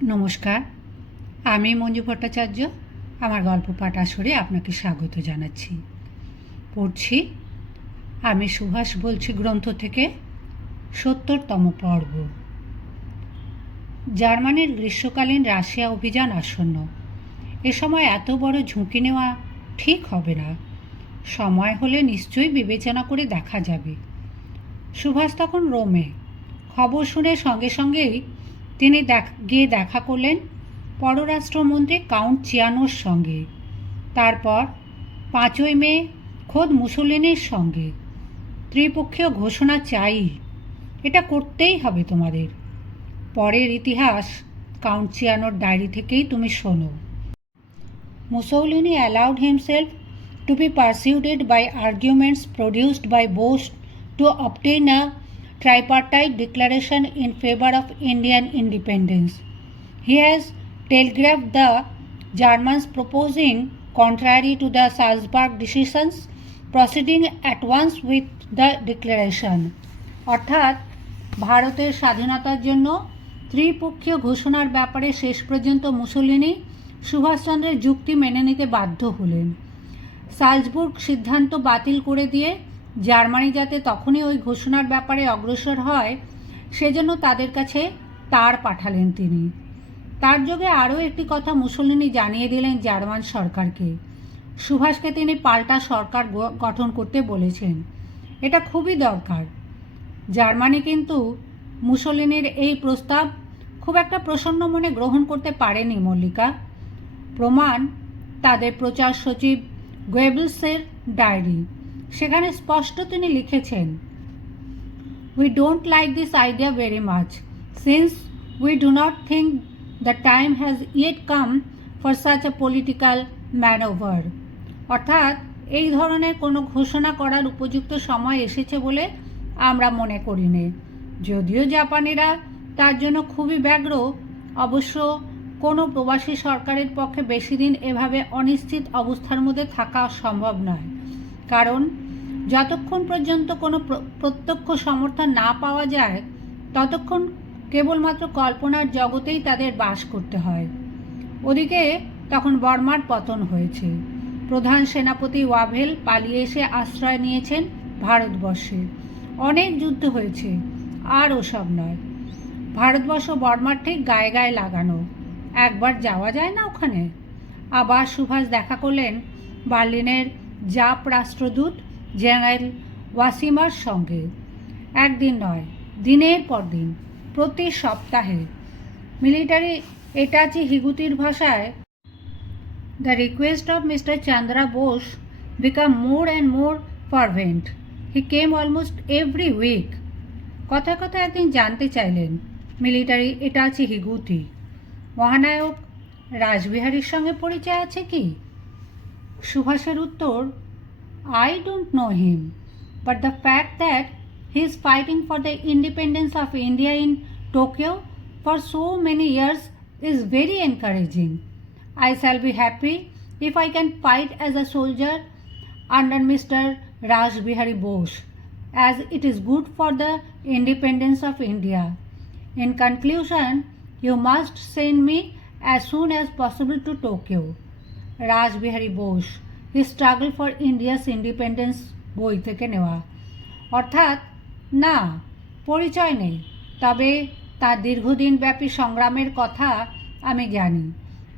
নমস্কার, আমি মঞ্জু ভট্টাচার্য, আমার গল্প পাঠ আসরে আপনাকে স্বাগত জানাচ্ছি। পড়ছি, আমি সুভাষ বলছি গ্রন্থ থেকে সত্তরতম পর্ব। জার্মানির গ্রীষ্মকালীন রাশিয়া অভিযান আসন্ন। এ সময় এত বড় ঝুঁকি নেওয়া ঠিক হবে না। সময় হলে নিশ্চয়ই বিবেচনা করে দেখা যাবে। সুভাষ তখন রোমে। খবর শুনে সঙ্গে সঙ্গেই তিনি দেখ, গিয়ে দেখা করলেন পররাষ্ট্রমন্ত্রী কাউন্ট চিয়ানোর সঙ্গে। তারপর পাঁচই মে খোদ মুসলিনের সঙ্গে। ত্রিপক্ষীয় ঘোষণা চাই। এটা করতেই হবে তোমাদের। পরের ইতিহাস কাউন্ট চিয়ানোর ডায়েরি থেকেই তুমি শোনো। Mussolini allowed himself to be persuaded by arguments produced by Bose to obtain a tripartite declaration in favor of Indian independence. He has telegraphed the Germans proposing, contrary to the Salzburg decisions, proceeding at once with the declaration. অর্থাৎ ভারতের স্বাধীনতার জন্য ত্রিপক্ষীয় ঘোষণার ব্যাপারে শেষ পর্যন্ত মুসলিনি সুভাষচন্দ্রের যুক্তি মেনে নিতে বাধ্য হলেন সালজবুর্গ সিদ্ধান্ত বাতিল করে দিয়ে জার্মানি যাতে তখনই ওই ঘোষণার ব্যাপারে অগ্রসর হয়, সেজন্য তাদের কাছে তার পাঠালেন তিনি। তার যোগে আরও একটি কথা মুসলিনি জানিয়ে দিলেন জার্মান সরকারকে। সুভাষকে তিনি পাল্টা সরকার গঠন করতে বলেছেন। এটা খুবই দরকার। জার্মানি কিন্তু মুসলিনের এই প্রস্তাব খুব একটা প্রসন্ন মনে গ্রহণ করতে পারেনি মল্লিকা। প্রমাণ তাদের প্রচার সচিব গোয়েবলসের ডায়েরি। সেখানে স্পষ্ট তিনি লিখেছেন we don't like this idea very much since we do not think the time has yet come for such a political manoeuvre অর্থাৎ, এই ধরনের কোনো ঘোষণা করার উপযুক্ত সময় এসেছে বলে আমরা মনে করি নে। যদিও জাপানিরা তার জন্য খুবই ব্যগ্র, অবশ্য কোনো প্রবাসী সরকারের পক্ষে বেশি দিন এভাবে অনিশ্চিত অবস্থার মধ্যে থাকা সম্ভব নয়। কারণ যতক্ষণ পর্যন্ত কোনো প্রত্যক্ষ সমর্থন না পাওয়া যায়, ততক্ষণ কেবলমাত্র কল্পনার জগতেই তাদের বাস করতে হয়। ওদিকে তখন বর্মার পতন হয়েছে। প্রধান সেনাপতি ওয়াভেল পালিয়ে এসে আশ্রয় নিয়েছেন ভারতবর্ষে। অনেক যুদ্ধ হয়েছে, আর ওসব নয়। ভারতবর্ষ বর্মার ঠিক গায়ে গায়ে লাগানো। একবার যাওয়া যায় না ওখানে? আবার সুভাষ দেখা করলেন বার্লিনের জাপ রাষ্ট্রদূত জেনারেল ওয়াসিমার সঙ্গে। একদিন নয়, দিনের পর দিন, প্রতি সপ্তাহে। মিলিটারি এটাচি হিগুতির ভাষায়, the request of mister Chandra Bose become more and more fervent. He came almost every week. কথা কথা একদিন জানতে চাইলেন মিলিটারি এটা আছে হিগুতি। মহানায়ক রাসবিহারীর সঙ্গে পরিচয় আছে কি? সুভাষের উত্তর I don't know him but the fact that he is fighting for the independence of India in Tokyo for so many years is very encouraging I shall be happy if I can fight as a soldier under Mr. Raj Bihari Bose, as it is good for the independence of India. In conclusion, you must send me as soon as possible to Tokyo. Raj Bose. He struggle for India's Independence বই থেকে নেওয়া। অর্থাৎ, না, পরিচয় নেই। তবে তার দীর্ঘদিন ব্যাপী সংগ্রামের কথা আমি জানি।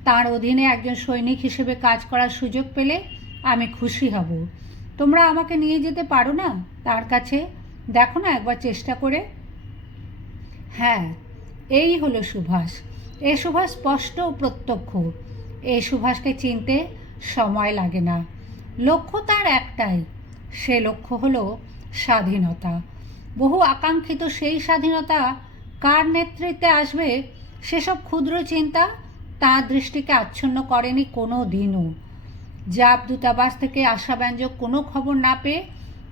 তার অধীনে একজন সৈনিক হিসেবে কাজ করার সুযোগ পেলে আমি খুশি হব। তোমরা আমাকে নিয়ে যেতে পারো না? তার কাছে দেখো না একবার চেষ্টা করে। হ্যাঁ এই হলো সুভাষ। এ সুভাষ স্পষ্ট ও প্রত্যক্ষ। এই সুভাষকে চিনতে সময় লাগে না। লক্ষ্য তার একটাই, সে লক্ষ্য হলো স্বাধীনতা। বহু আকাঙ্ক্ষিত সেই স্বাধীনতা কার নেতৃত্বে আসবে সেসব ক্ষুদ্র চিন্তা তাঁর দৃষ্টিকে আচ্ছন্ন করেনি কোনো দিনও। জাপ দূতাবাস থেকে আশাব্যঞ্জক কোনো খবর না পেয়ে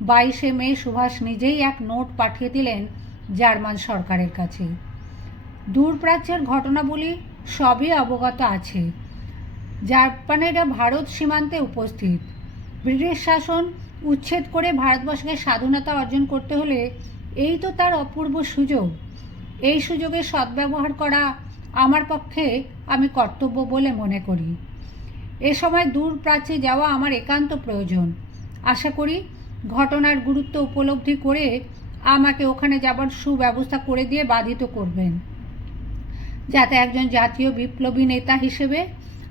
বাইশে মে সুভাষ নিজেই এক নোট পাঠিয়ে দিলেন জার্মান সরকারের কাছে। দূরপ্রাচ্যের ঘটনাবলী সবই অবগত আছে। জাপানেরা ভারত সীমান্তে উপস্থিত। ব্রিটিশ শাসন উচ্ছেদ করে ভারতবর্ষকে স্বাধীনতা অর্জন করতে হলে এই তো তার অপূর্ব সুযোগ। এই সুযোগের সদ্ব্যবহার করা আমার পক্ষে আমি কর্তব্য বলে মনে করি। এ সময় দূর প্রাচ্যে যাওয়া আমার একান্ত প্রয়োজন। আশা করি ঘটনার গুরুত্ব উপলব্ধি করে আমাকে ওখানে যাবার সুব্যবস্থা করে দিয়ে বাধিত করবেন। যাতে একজন জাতীয় বিপ্লবী নেতা হিসেবে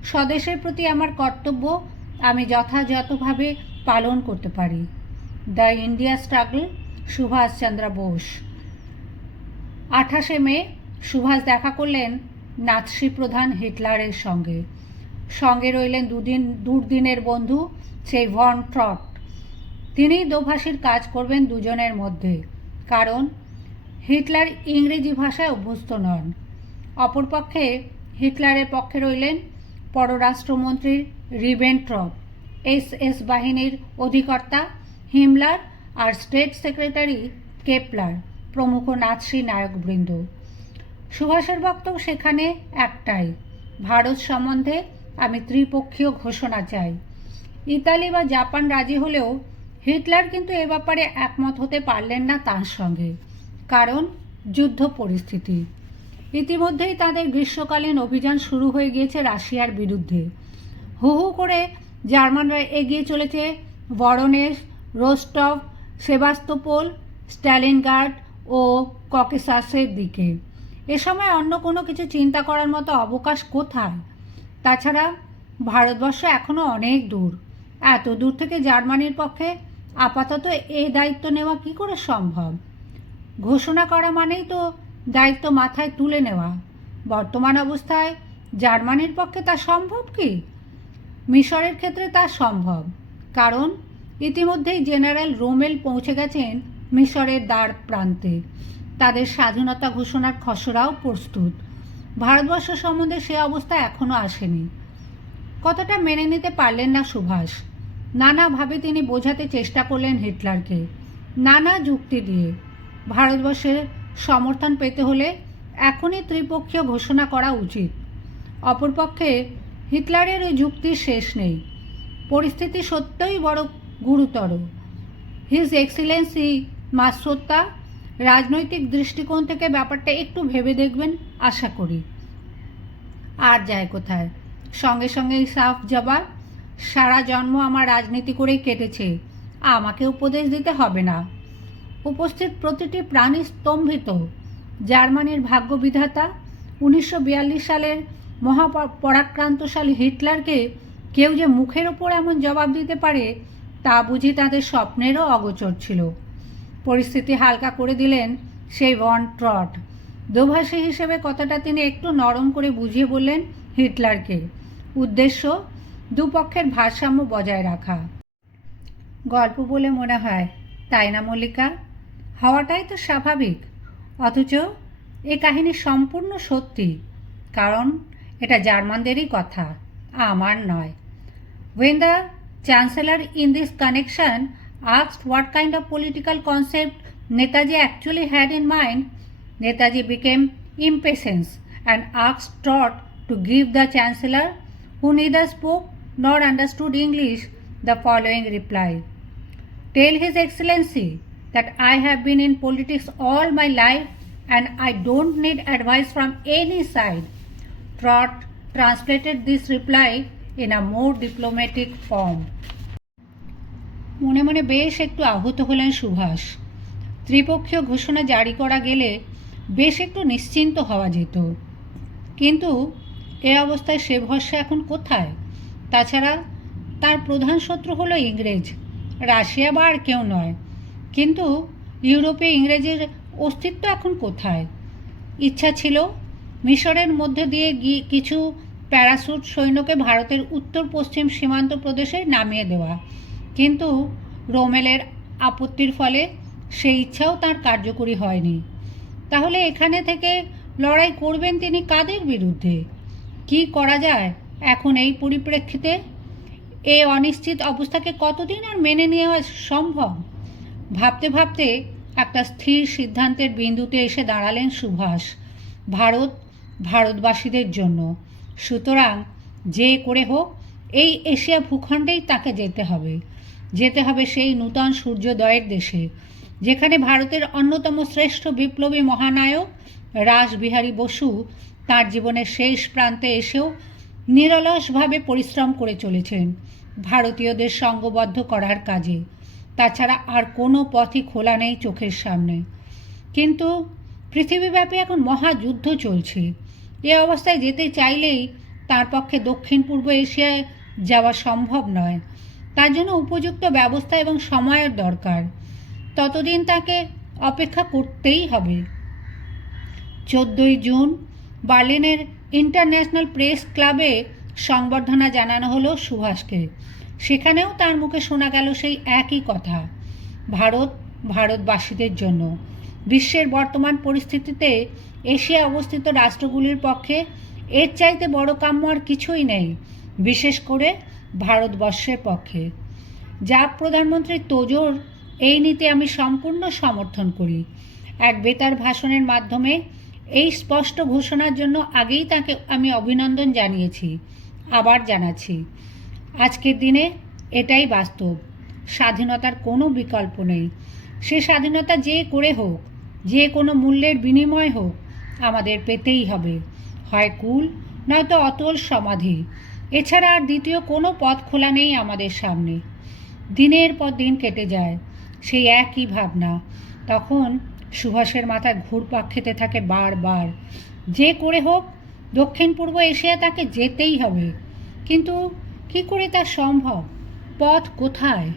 স্বদেশের প্রতি আমার কর্তব্য আমি যথাযথভাবে পালন করতে পারি। The India struggle Subhash Chandra Bose. আঠাশে মে, সুভাষ দেখা করলেন নাৎসি প্রধান হিটলারের সঙ্গে। সঙ্গে রইলেন দুদিন, দুর্দিনের বন্ধু সেই ভন ট্রট। তিনি দোভাষীর কাজ করবেন দুজনের মধ্যে, কারণ হিটলার ইংরেজি ভাষায় অভ্যস্ত নন। অপরপক্ষে হিটলারের পক্ষে রইলেন পররাষ্ট্রমন্ত্রী রিবেন্ট্রপ এস এস বাহিনীর অধিকর্তা হিমলার আর স্টেট সেক্রেটারি কেপলার প্রমুখ নাৎসি নায়কবৃন্দ। সুভাষের বক্তব্য সেখানে একটাই, ভারত সম্বন্ধে আমি ত্রিপক্ষীয় ঘোষণা চাই। ইতালি বা জাপান রাজি হলেও হিটলার কিন্তু এ ব্যাপারে একমত হতে পারলেন না তার সঙ্গে, কারণ যুদ্ধ পরিস্থিতি। ইতিমধ্যেই তাদের গ্রীষ্মকালীন অভিযান শুরু হয়ে গিয়েছে রাশিয়ার বিরুদ্ধে। হু হু করে জার্মানরা এগিয়ে চলেছে বরনেস রোস্টভ, সেবাস্তোপোল, স্ট্যালিনগার্ড ও ককেসাসের দিকে। এ সময় অন্য কোনো কিছু চিন্তা করার মতো অবকাশ কোথায়? তাছাড়া ভারতবর্ষ এখনও অনেক দূর। এত দূর থেকে জার্মানির পক্ষে আপাতত এই দায়িত্ব নেওয়া কি করে সম্ভব? ঘোষণা করা মানেই তো দায়িত্ব মাথায় তুলে নেওয়া। বর্তমান অবস্থায় জার্মানির পক্ষে তা সম্ভব কি? মিশরের ক্ষেত্রে তা সম্ভব, কারণ ইতিমধ্যেই জেনারেল রোমেল পৌঁছে গেছেন মিশরের দ্বার প্রান্তে। তাদের স্বাধীনতা ঘোষণার খসড়াও প্রস্তুত। ভারতবর্ষ সম্বন্ধে সে অবস্থা এখনও আসেনি। কথাটা মেনে নিতে পারলেন না সুভাষ? নানাভাবে তিনি বোঝাতে চেষ্টা করলেন হিটলারকে। নানা যুক্তি দিয়ে। ভারতবর্ষের সমর্থন পেতে হলে এখনই ত্রিপক্ষীয় ঘোষণা করা উচিত। অপরপক্ষে হিটলারের ওই যুক্তির শেষ নেই। পরিস্থিতি সত্যই বড় গুরুতর। হিজ এক্সিলেন্সি মাস্রোত্তা রাজনৈতিক দৃষ্টিকোণ থেকে ব্যাপারটা একটু ভেবে দেখবেন, আশা করি। আর যায় কোথায়? সঙ্গে সঙ্গে সাফ জবাব, সারা জন্ম আমার রাজনীতি করেই কেটেছে। আমাকে উপদেশ দিতে হবে না। উপস্থিত প্রতিটি প্রাণী স্তম্ভিত। জার্মানির ভাগ্যবিধাতা, উনিশশো বিয়াল্লিশ সালের মহাপরাক্রান্তশালী হিটলারকে কেউ যে মুখের ওপর এমন জবাব দিতে পারে, তা বুঝি তাদের স্বপ্নেরও অগোচর ছিল। পরিস্থিতি হালকা করে দিলেন সেই ভন ট্রট। দোভাষী হিসেবে কথাটা তিনি একটু নরম করে বুঝিয়ে বললেন হিটলারকে। উদ্দেশ্য, দুপক্ষের ভারসাম্য বজায় রাখা। গল্প বলে মনে হয়, তাই না মল্লিকা? হওয়াটাই তো স্বাভাবিক। অথচ এ কাহিনী সম্পূর্ণ সত্যি, কারণ এটা জার্মানদেরই কথা, আমার নয়। When the chancellor in this connection asked what kind of political concept Netaji actually had in mind Netaji became impatience and আক্স thought to give the chancellor who neither spoke not understood English the following reply tell his excellency that I have been in politics all my life and I don't need advice from any side. Trott translated this reply in a more diplomatic form. মনে মনে বেশ একটু আহত হলেন সুভাষ ত্রিপক্ষীয় ঘোষণা জারি করা গেলে বেশ একটু নিশ্চিন্ত হওয়া যেত কিন্তু এ অবস্থায় সে ভরসা এখন কোথায় তাছাড়া তার প্রধান শত্রু হলো ইংরেজ রাশিয়া বা আর কেউ নয় কিন্তু ইউরোপে ইংরেজের অস্তিত্ব এখন কোথায়? ইচ্ছা ছিল মিশরের মধ্যে দিয়ে গিয়ে কিছু প্যারাসুট সৈন্যকে ভারতের উত্তর পশ্চিম সীমান্ত প্রদেশে নামিয়ে দেওয়া। কিন্তু রোমেলের আপত্তির ফলে সেই ইচ্ছাও তার কার্যকরী হয়নি। তাহলে এখানে থেকে লড়াই করবেন তিনি কাদের বিরুদ্ধে? কি করা যায় এখন এই পরিপ্রেক্ষিতে? এই অনিশ্চিত অবস্থাকে কতদিন আর মেনে নেওয়া সম্ভব? ভাবতে ভাবতে একটা স্থির সিদ্ধান্তের বিন্দুতে এসে দাঁড়ালেন সুভাষ। ভারত, ভারতবাসীদের জন্য। সুতরাং যে করে হোক, এই এশিয়া ভূখণ্ডেই তাকে যেতে হবে। যেতে হবে সেই নূতন সূর্যোদয়ের দেশে, যেখানে ভারতের অন্যতম শ্রেষ্ঠ বিপ্লবী মহানায়ক রাসবিহারী বসু তার জীবনের শেষ প্রান্তে এসেও নিরলসভাবে পরিশ্রম করে চলেছেন। ভারতীয়দের সঙ্গবদ্ধ করার কাজে তাছাড়া আর কোনো পথই খোলা নেই চোখের সামনে। কিন্তু পৃথিবীব্যাপী এখন মহাযুদ্ধ চলছে। এ অবস্থায় যেতে চাইলেই তার পক্ষে দক্ষিণ পূর্ব এশিয়ায় যাওয়া সম্ভব নয়। তার জন্য উপযুক্ত ব্যবস্থা এবং সময়ের দরকার। ততদিন তাকে অপেক্ষা করতেই হবে। চোদ্দোই জুন, বার্লিনের ইন্টারন্যাশনাল প্রেস ক্লাবে সংবর্ধনা জানানো হলো সুভাষকে। সেখানেও তার মুখে শোনা গেল সেই একই কথা, ভারত, ভারতবাসীদের জন্য। বিশ্বের বর্তমান পরিস্থিতিতে এশিয়া অবস্থিত রাষ্ট্রগুলির পক্ষে এর চাইতে বড় কাম্য আর কিছুই নেই, বিশেষ করে ভারতবর্ষের পক্ষে। যা প্রধানমন্ত্রী তোজোর, এই নীতি আমি সম্পূর্ণ সমর্থন করি। এক বেতার ভাষণের মাধ্যমে এই স্পষ্ট ঘোষণার জন্য আগেই তাকে আমি অভিনন্দন জানিয়েছি, আবার জানাচ্ছি। আজকের দিনে এটাই বাস্তব। স্বাধীনতার কোনো বিকল্প নেই। সে স্বাধীনতা যে করে হোক, যে কোনো মূল্যের বিনিময় হোক, আমাদের পেতেই হবে। হয় কুল, নয়তো অতল সমাধি। এছাড়া আর দ্বিতীয় কোনো পথ খোলা নেই আমাদের সামনে। দিনের পর দিন কেটে যায়, সেই একই ভাবনা। তখন সুভাষের মাথায় ঘুরপাক খেতে থাকে বারবার। যে করে হোক দক্ষিণ পূর্ব এশিয়া তাকে যেতেই হবে। কিন্তু কি করে তা সম্ভব? পথ কোথায়?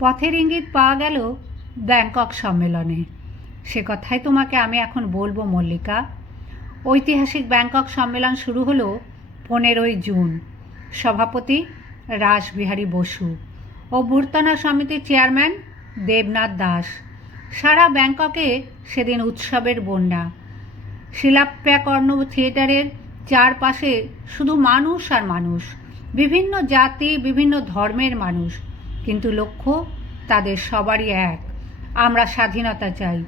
পথের ইঙ্গিত পাওয়া গেল ব্যাংকক সম্মেলনে। সে কথাই তোমাকে আমি এখন বলব, মল্লিকা। ঐতিহাসিক ব্যাংকক সম্মেলন শুরু হলো পনেরোই জুন। সভাপতি রাসবিহারী বসু ও অভ্যর্থনা সমিতির চেয়ারম্যান দেবনাথ দাস। সারা ব্যাংককে সেদিন উৎসবের বন্যা। শিলাপ্যাকর্ণ থিয়েটারের চারপাশে শুধু মানুষ আর মানুষ। বিভিন্ন জাতি, বিভিন্ন ধর্মের মানুষ। কিন্তু লক্ষ্য, তাদের সবারই এক। আমরা স্বাধীনতা চাই।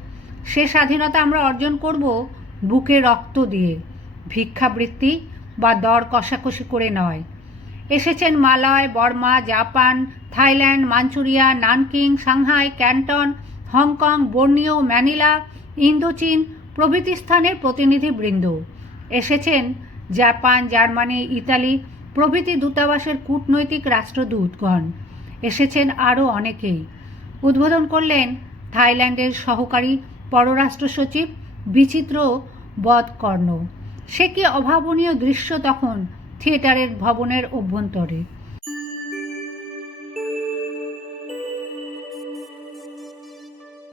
সে স্বাধীনতা আমরা অর্জন করব বুকে রক্ত দিয়ে। ভিক্ষাবৃত্তি বা দর কষাকষি করে নয়। এসেছেন Malay, Burma, Japan, Thailand, Manchuria, Nanking, Shanghai, Canton, Hong Kong, Borneo, Manila, ইন্দোচীন প্রভৃতি স্থানের প্রতিনিধিবৃন্দ। এসেছেন জাপান, জার্মানি, ইতালি প্রভৃতি দূতাবাসের কূটনৈতিক রাষ্ট্রদূতগণ। এসেছেন আরও অনেকেই উদ্বোধন করলেন থাইল্যান্ডের সহকারী পররাষ্ট্র সচিব বিচিত্র বধকর্ণ সে কি অভাবনীয় দৃশ্য তখন থিয়েটারের ভবনের অভ্যন্তরে?